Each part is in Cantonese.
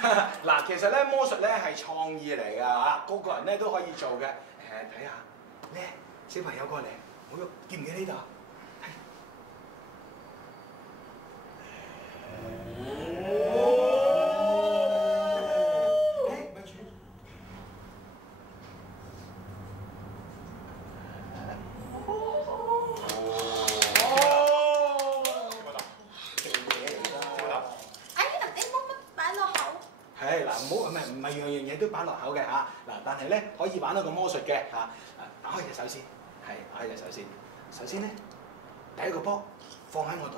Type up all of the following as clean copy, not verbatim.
嗱，其實咧魔術咧係創意嚟㗎嚇，個個人咧都可以做嘅。睇下咧，小朋友過嚟，好喐，見唔見呢度？咪住。係嗱，唔係樣樣嘢都擺落口嘅嚇。嗱，但係咧可以玩到個魔術嘅嚇。打開隻手先，係打開隻手先。首先咧，第一個波放喺我度，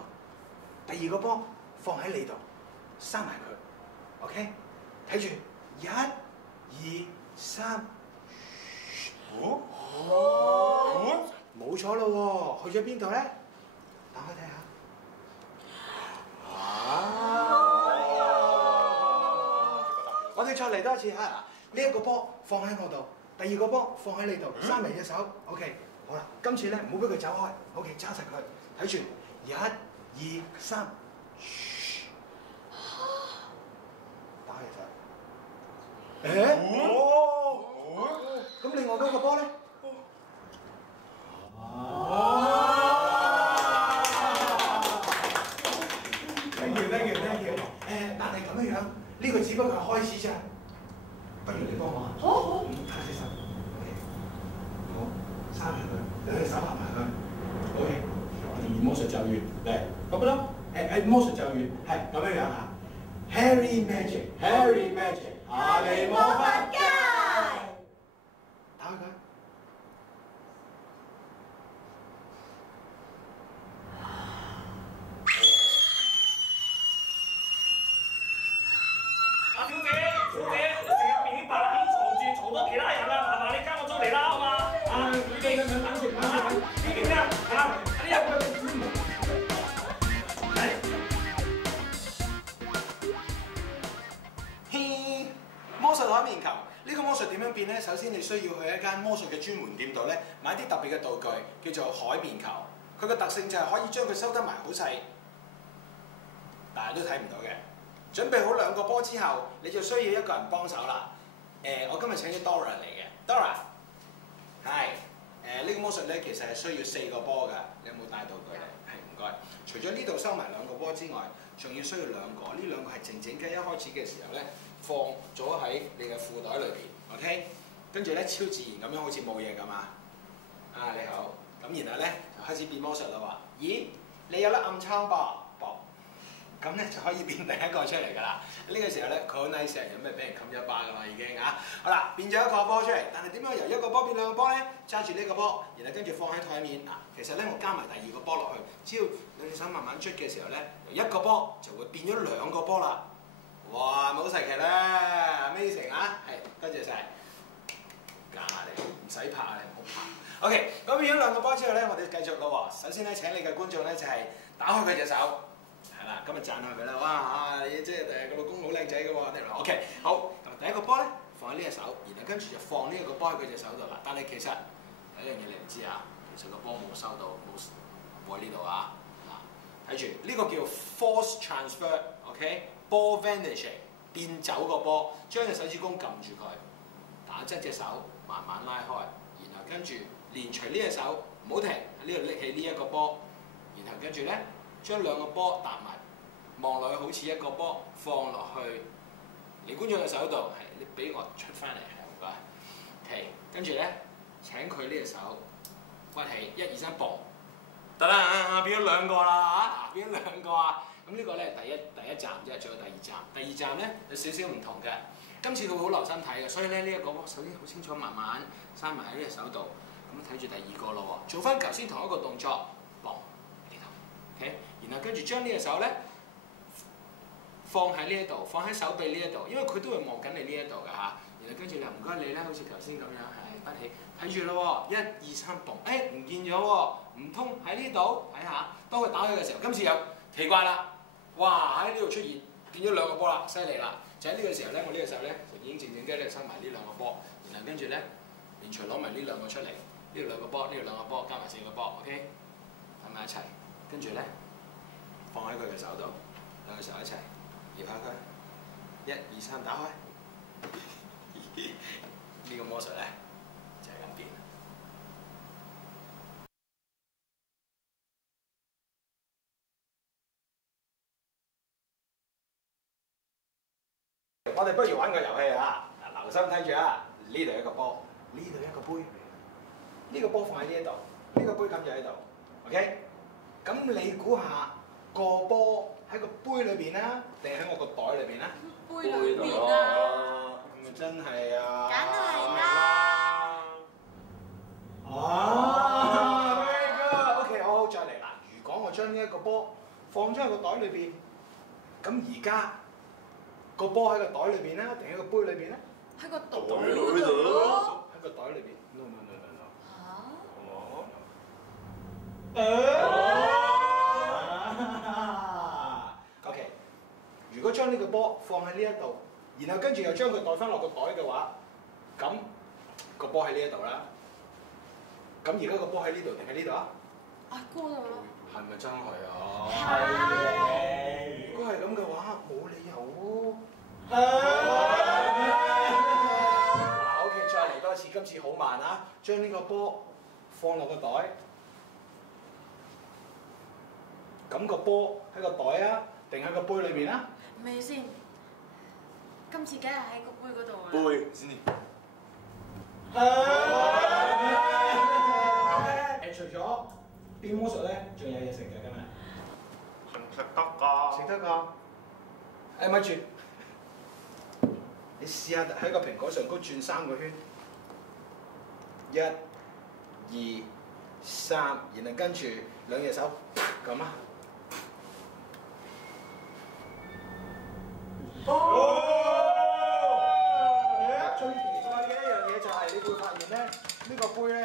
第二個波放喺你度，閂埋佢。OK， 睇住1、2、3。冇咗咯喎，去咗邊度咧？打開睇下。我哋再嚟多一次嚇，呢一個波放喺我度，第二個波放喺你度，閂埋隻手。OK， 好啦，今次咧唔好俾佢走開。OK， 揸實佢，睇住1、2、3，打開隻手。咁另外嗰個波咧？Thank you。但係咁樣樣，呢個只不過係開始啫。不如你幫我。好。睇下隻手。OK。好，閂埋佢，兩隻手合埋佢。OK。我哋魔術咒語嚟，咁啦。魔術咒語係咁樣樣嚇。Harry Magic，Harry Magic， 哈利魔法界。打開佢。魔術海綿球呢個魔術點樣變呢？首先你需要去一間魔術嘅專門店度咧，買啲特別嘅道具，叫做海綿球。佢個特性就係可以將佢收得埋好細，但係都睇唔到嘅。準備好2個波之後，你就需要一個人幫手啦。我今日請咗 Dora 嚟嘅 ，Dora， 係呢個魔術咧，其實係需要4個波㗎。你有冇帶道具嚟？係，唔該。除咗呢度收埋2個波之外，仲要需要2個。呢2個係靜靜雞一開始嘅時候咧，放咗喺你嘅褲袋裏邊 ，OK？ 跟住咧超自然咁樣，好似冇嘢咁啊！你好，咁然後咧就開始變魔術啦喎。咦，你有粒暗瘡噃，咁咧就可以變第一個出嚟㗎啦。呢個時候咧，佢好 nice 有咩俾人冚咗一巴㗎嘛已經啊！好啦，變咗1個波出嚟，但係點樣由1個波變2個波咧？揸住呢個波，然後跟住放喺台面啊。其實咧，我加埋第2個波落去，只要兩隻手慢慢捽嘅時候咧，由1個波就會變咗2個波啦。哇！好神奇啦 ，Amazing 啊！係，多謝晒。假你唔使拍啊，你唔好拍。OK， 咁變咗2個波之後咧，我哋繼續咯喎。首先咧，請你嘅觀眾咧就係打開佢隻手，係啦，今日讚下佢啦。哇！你即係個老公好靚仔嘅喎。OK， 好。第一個波咧放喺呢隻手，然後跟住就放呢一個波喺佢隻手度啦。但係其實有一樣嘢你唔知啊，其實個波冇收到，冇喺呢度啊。嗱，睇住呢個叫 force transfer，OK？Ball vanishing 變走個波，將隻手指公撳住佢，打側隻手，慢慢拉開，然後跟住連隨呢隻手，唔好停，喺呢度拎起呢一個波，然後跟住咧將2個波搭埋，望落去好似一個波，放落去你觀眾嘅手度，係你俾我出翻嚟，係唔該。OK， 跟住咧請佢呢隻手屈起，1、2、3，嘣，得啦，變咗2個啦嚇，變咗2個啊！咁呢個咧第一站啫，仲有第2站。第2站咧有少少唔同嘅，今次佢會好留心睇嘅，所以咧呢一個首先好清楚，慢慢閂埋喺呢隻手度，咁睇住第2個咯喎，做翻頭先同一個動作，嘣呢度 ，OK， 然後跟住將呢隻手咧放喺呢一度，放喺手臂呢一度，因為佢都會望緊你呢一度㗎嚇。然後跟住唔該你咧，好似頭先咁樣係不起，睇住咯喎，1、2、3，嘣，唔見咗喎，唔通喺呢度？睇下，當佢打開嘅時候，今次有奇怪啦。哇！喺呢度出現變咗2個波啦，犀利啦！就喺呢個時候咧，我呢個時候咧就已經靜靜雞咧收埋呢2個波，然後跟住咧連隨攞埋呢2個出嚟，呢度2個波，呢度2個波，加埋4個波 ，OK， 擺埋一齊，跟住咧放喺佢嘅手度，2個手一齊，搖下佢， 1、2、3，打開。呢個魔術咧就係咁變。我哋不如玩個遊戲啊！留心睇住啊！呢度一個波，呢度一個杯，呢個波放喺呢一度，呢個杯咁就喺度。OK？ 咁你估下個波喺個杯裏邊啦，定喺我個袋裏邊啦？杯裏邊啦。咪真係啊！梗係啦。哦 ，very good。OK， 好，再嚟啦。如果我將呢一個波放咗喺個袋裏邊，咁而家個波喺個袋裏邊啦，定喺個杯裏邊咧？喺個袋裏邊。喺個袋裏邊。No no no no no。OK， 如果將呢個波放喺呢一度，然後跟住又將佢袋翻落個袋嘅話，咁個波喺呢一度啦。咁而家個波喺呢度定喺呢度啊？啊，嗰度啦。係咪真係啊？係。如果係咁嘅話，冇理由喎。OK， 再嚟多一次，今次好慢啊！將呢個波放落個袋。咁個波喺個袋啊，定喺個杯裏邊啊？未先，今次梗係喺個杯嗰度啊！杯先。除咗變魔術咧，仲有嘢食嘅今日。食得㗎。食得㗎。咪住，你試下喺個蘋果上高轉3個圈。1、2、3，然後跟住兩隻手咁啊！最奇怪嘅一樣嘢就係你會發現咧，呢個杯咧。